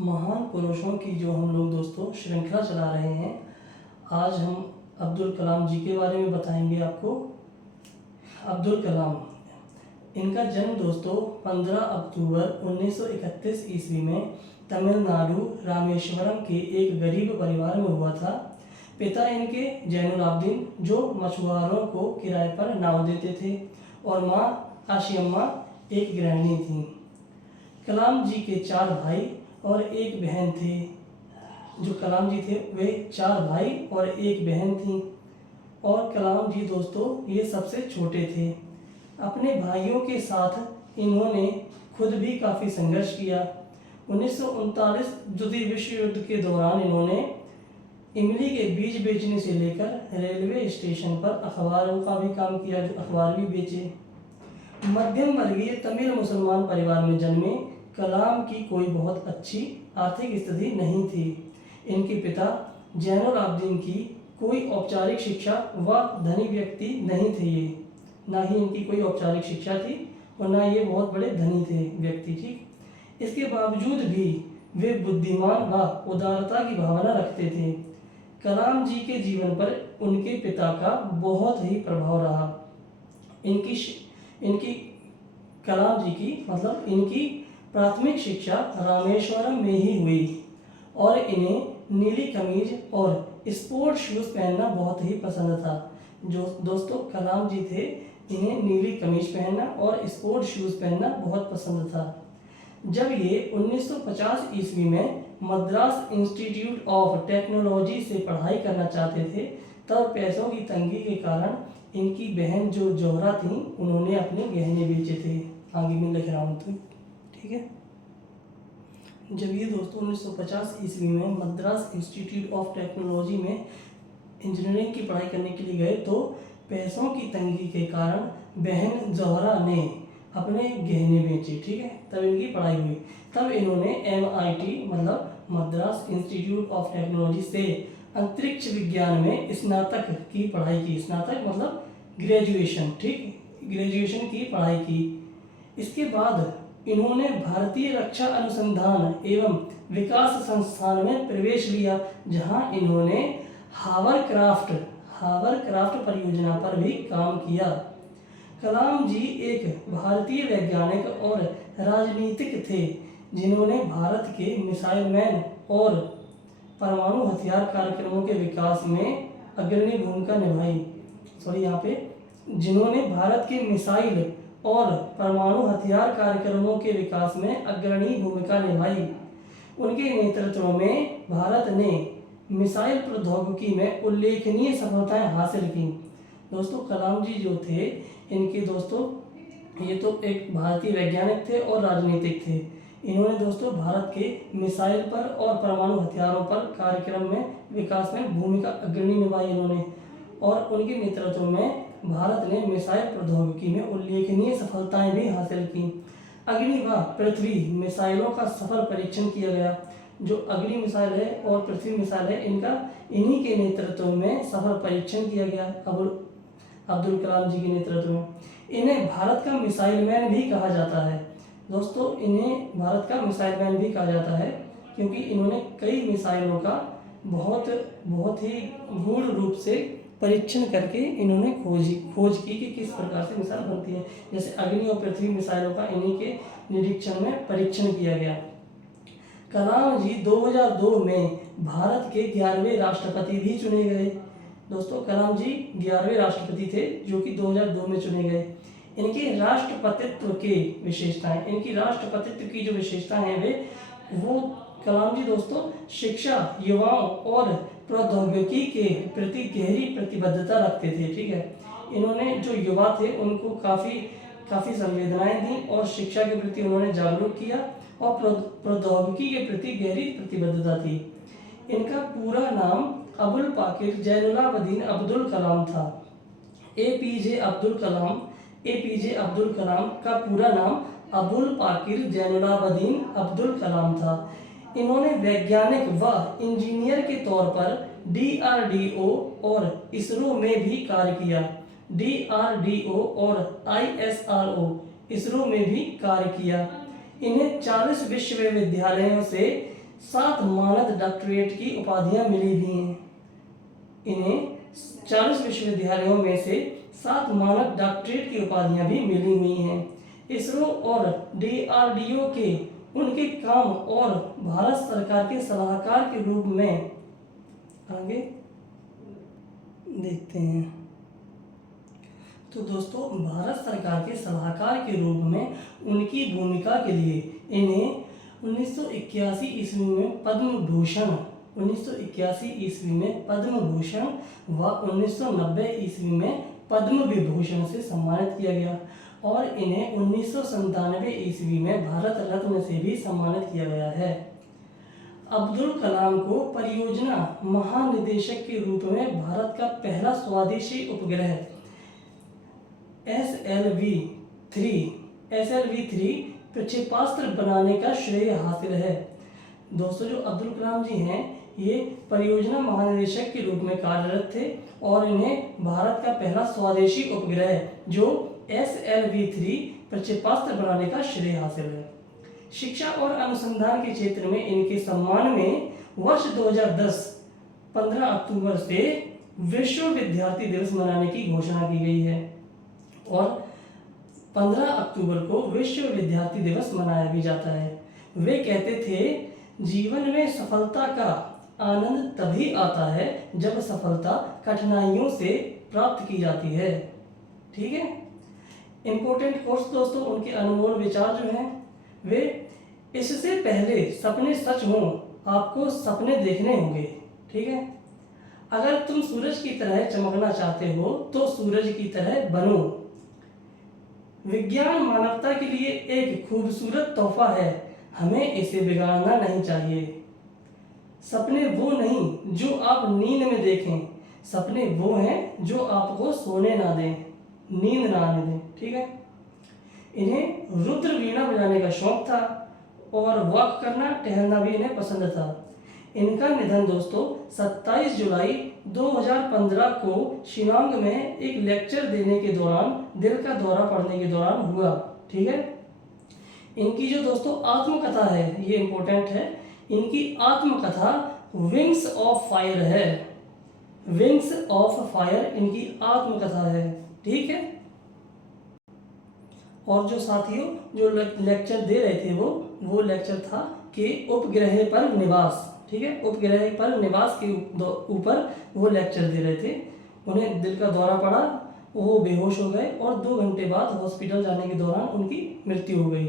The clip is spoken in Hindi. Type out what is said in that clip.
महान पुरुषों की जो हम लोग दोस्तों श्रृंखला चला रहे हैं, आज हम अब्दुल कलाम जी के बारे में बताएंगे आपको। अब्दुल कलाम, इनका जन्म दोस्तों 15 अक्टूबर 1931 ईस्वी में तमिलनाडु रामेश्वरम के एक गरीब परिवार में हुआ था। पिता इनके जैनुलाब्दीन जो मछुआरों को किराए पर नाव देते थे और माँ आशियम्मा एक गृहिणी थी। कलाम जी के 4 भाई और एक बहन थे। जो कलाम जी थे वे 4 भाई और एक बहन थी और कलाम जी दोस्तों ये सबसे छोटे थे। अपने भाइयों के साथ इन्होंने खुद भी काफ़ी संघर्ष किया। 1939 द्वितीय विश्व युद्ध के दौरान इन्होंने इमली के बीज बेचने से लेकर रेलवे स्टेशन पर अखबारों का भी काम किया, जो अखबार भी बेचे। मध्यम वर्गीय तमिल मुसलमान परिवार में जन्मे कलाम की कोई बहुत अच्छी आर्थिक स्थिति नहीं थी। इनके पिता जैनुलाब्दीन की कोई औपचारिक शिक्षा व धनी व्यक्ति नहीं थे। ये ना ही इनकी कोई औपचारिक शिक्षा थी और ना ये बहुत बड़े धनी थे व्यक्ति। ठीक, इसके बावजूद भी वे बुद्धिमान व उदारता की भावना रखते थे। कलाम जी के जीवन पर उनके पिता का बहुत ही प्रभाव रहा। इनकी कलाम जी की इनकी प्राथमिक शिक्षा रामेश्वरम में ही हुई और इन्हें नीली कमीज और स्पोर्ट शूज़ पहनना बहुत ही पसंद था। जो दोस्तों कलाम जी थे, इन्हें नीली कमीज पहनना और स्पोर्ट शूज़ पहनना बहुत पसंद था। जब ये 1950 ईस्वी में मद्रास इंस्टीट्यूट ऑफ टेक्नोलॉजी से पढ़ाई करना चाहते थे, तब पैसों की तंगी के कारण इनकी बहन जो जोहरा थी, उन्होंने अपने गहने बेचे थे। आगे मैं लिख रहा हूँ, तो ठीक है। जब ये दोस्तों 1950 ईस्वी में मद्रास इंस्टीट्यूट ऑफ टेक्नोलॉजी में इंजीनियरिंग की पढ़ाई करने के लिए गए, तो पैसों की तंगी के कारण बहन जोहरा ने अपने गहने बेचे। ठीक है, तब इनकी पढ़ाई हुई। तब इन्होंने MIT Madras institute of technology से अंतरिक्ष विज्ञान में स्नातक की पढ़ाई की। स्नातक ग्रेजुएशन। ठीक, ग्रेजुएशन की पढ़ाई की। इसके बाद इन्होंने भारतीय रक्षा अनुसंधान एवं विकास संस्थान में प्रवेश लिया, जहां इन्होंने हावरक्राफ्ट परियोजना पर भी काम किया। कलाम जी एक भारतीय वैज्ञानिक और राजनीतिक थे, जिन्होंने भारत के मिसाइल मैन और परमाणु हथियार कार्यक्रमों के विकास में अग्रणी भूमिका निभाई। जिन्होंने भारत के मिसाइल और परमाणु हथियार कार्यक्रमों के विकास में अग्रणी भूमिका निभाई। उनके नेतृत्व में भारत ने मिसाइल प्रौद्योगिकी में उल्लेखनीय सफलताएं हासिल की। दोस्तों कलाम जी जो थे, इनके दोस्तों ये तो एक भारतीय वैज्ञानिक थे और राजनीतिक थे। इन्होंने दोस्तों भारत के मिसाइल पर और परमाणु हथियारों पर कार्यक्रम में विकास में भूमिका अग्रणी निभाई इन्होंने, और उनके नेतृत्व में भारत ने मिसाइल प्रौद्योगिकी में उल्लेखनीय सफलताएं भी हासिल की। अग्नि व पृथ्वी मिसाइलों का सफल परीक्षण किया गया। जो अग्नि मिसाइल है और पृथ्वी मिसाइल है, इनका इन्हीं के नेतृत्व में सफल परीक्षण किया गया, अब्दुल कलाम जी के नेतृत्व में। इन्हें भारत का मिसाइल मैन भी कहा जाता है। दोस्तों इन्हें भारत का मिसाइल मैन भी कहा जाता है, क्योंकि इन्होंने कई मिसाइलों का बहुत ही गूढ़ रूप से परीक्षण करके इन्होंने खोज की कि किस प्रकार से मिसाइल बनती है। जैसे अग्नि और पृथ्वी मिसाइलों का इन्हीं के निरीक्षण में परीक्षण किया गया। कलाम जी 2002 में भारत के 11वें राष्ट्रपति भी चुने गए। दोस्तों कलाम जी 11वें राष्ट्रपति थे, जो कि 2002 में चुने गए। इनके राष्ट्रपतित्व की जो विशेषताएं हैं वो कलाम जी दोस्तों शिक्षा, युवाओं और प्रौद्योगिकी के प्रति गहरी प्रतिबद्धता रखते थे। ठीक है, इन्होंने जो युवा थे उनको काफ़ी संवेदनाएं दी और शिक्षा के प्रति उन्होंने जागरूक किया और प्रौद्योगिकी के प्रति गहरी प्रतिबद्धता थी। इनका पूरा नाम अबुल पाकिर जैनुलाब्दीन अब्दुल कलाम था। APJ अब्दुल कलाम का पूरा नाम अबुल पाकिर जैनुलाब्दीन अब्दुल कलाम था। इन्होंने वैज्ञानिक व इंजीनियर के तौर पर DRDO और इसरो में भी कार्य किया। DRDO और ISRO इसरो में भी कार्य किया। इन्हें 40 विश्वविद्यालयों से 7 मानद डॉक्टरेट की उपाधियां मिली भी हैं। इन्हें 40 विश्वविद्यालयों में से 7 मानद डॉक्टरेट की उपाधियां भी मिली हुई हैं। इसरो और DRDO के उनके काम और भारत सरकार के सलाहकार के रूप में आगे देखते हैं। तो दोस्तों, भारत सरकार के सलाहकार के रूप में उनकी भूमिका के लिए इन्हें 1981 ईस्वी में पद्म भूषण, 1981 ईस्वी में पद्म भूषण व 1990 ईस्वी में पद्म विभूषण से सम्मानित किया गया और इन्हें 1997 ईस्वी में भारत रत्न से भी सम्मानित किया गया है। अब्दुल कलाम को परियोजना महानिदेशक के रूप में भारत का पहला स्वदेशी उपग्रह SLV-3 प्रक्षेपास्त्र बनाने का श्रेय हासिल है। दोस्तों, जो अब्दुल कलाम जी हैं ये परियोजना महानिदेशक के रूप में कार्यरत थे और इन्हें भारत का पहला स्वदेशी उपग्रह जो SLV-3 प्रक्षेपास्त्र बनाने का श्रेय हासिल है। शिक्षा और अनुसंधान के क्षेत्र में इनके सम्मान में वर्ष 2010 15 अक्टूबर से विश्व विद्यार्थी दिवस मनाने की घोषणा की गई है और 15 अक्टूबर को विश्व विद्यार्थी दिवस मनाया भी जाता है। वे कहते थे, जीवन में सफलता का आनंद तभी आता है जब सफलता कठिनाइयों से प्राप्त की जाती है। ठीक है, इंपॉर्टेंट कोर्स दोस्तों, उनके अनमोल विचार जो हैं वे, इससे पहले सपने सच हों आपको सपने देखने होंगे। ठीक है, अगर तुम सूरज की तरह चमकना चाहते हो तो सूरज की तरह बनो। विज्ञान मानवता के लिए एक खूबसूरत तोहफा है, हमें इसे बिगाड़ना नहीं चाहिए। सपने वो नहीं जो आप नींद में देखें, सपने वो हैं जो आपको सोने ना दें, नींद ना आने दें। ठीक है, इन्हें रुद्र वीणा बजाने का शौक था और वॉक करना, टहलना भी इन्हें पसंद था। इनका निधन दोस्तों 27 जुलाई 2015 को शिलांग में एक लेक्चर देने के दौरान दिल का दौरा पड़ने के दौरान हुआ। ठीक है, इनकी जो दोस्तों आत्मकथा है ये इंपॉर्टेंट है। इनकी आत्मकथा विंग्स ऑफ फायर है, विंग्स ऑफ फायर इनकी आत्मकथा है। ठीक है, और जो साथियों जो लेक्चर दे रहे थे वो लेक्चर था कि उपग्रह पर निवास। ठीक है, उपग्रह पर निवास के ऊपर वो लेक्चर दे रहे थे। उन्हें दिल का दौरा पड़ा, वो बेहोश हो गए और 2 घंटे बाद हॉस्पिटल जाने के दौरान उनकी मृत्यु हो गई।